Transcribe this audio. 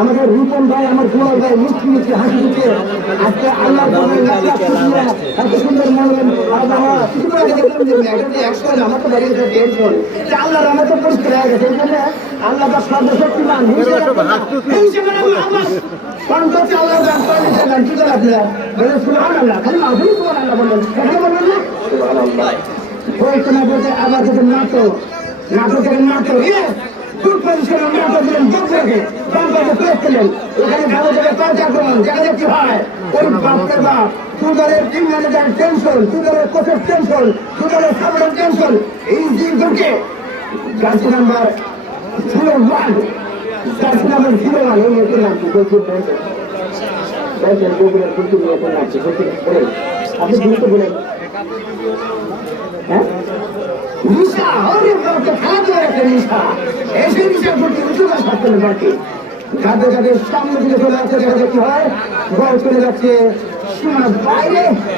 আমাদের রূপন ভাই আমার কুমার ভাই মুক্তি মুক্তি হাসি দিচ্ছে আজকে আল্লাহ এত সুন্দর মনোরম আল্লাহ আমার তো হয়ে আল্লাহ তার কি করে আপনারা বলে সুহান আল্লাহ খালি মাহুল সুহান আল্লাহ না হয়েছে না বলতে আবার যদি নাটক নাটকের নাটক ইয়ে খুব পরিষ্কার নাটক যোগ রেখে বামপাশে প্রেস দিলেন এখানে ভালো জায়গায় পাঁচ আক্রমণ যেখানে কি হয়, ওই বাপকে বাপ সুগারের টিম ম্যানেজার টেনশন সুগারের কোচের টেনশন সুগারের সাপোর্টের টেনশন এই দিনগুলোকে jersey number zero one jersey number zero one এই মেয়েটির নাম কি বলছি বলছেন বলছেন কিন্তু মেয়েটির নাম কি আপনি দ্রুত বলেন। হ্যাঁ? নিশা অনেক বাচ্চা খাদ্য একটা নিশা। করতে থাকতে বাকি খাদ্য খাদ্যের সামনে দিকে চলে যাচ্ছে কি হয়। বল চলে যাচ্ছে সীমার বাইরে।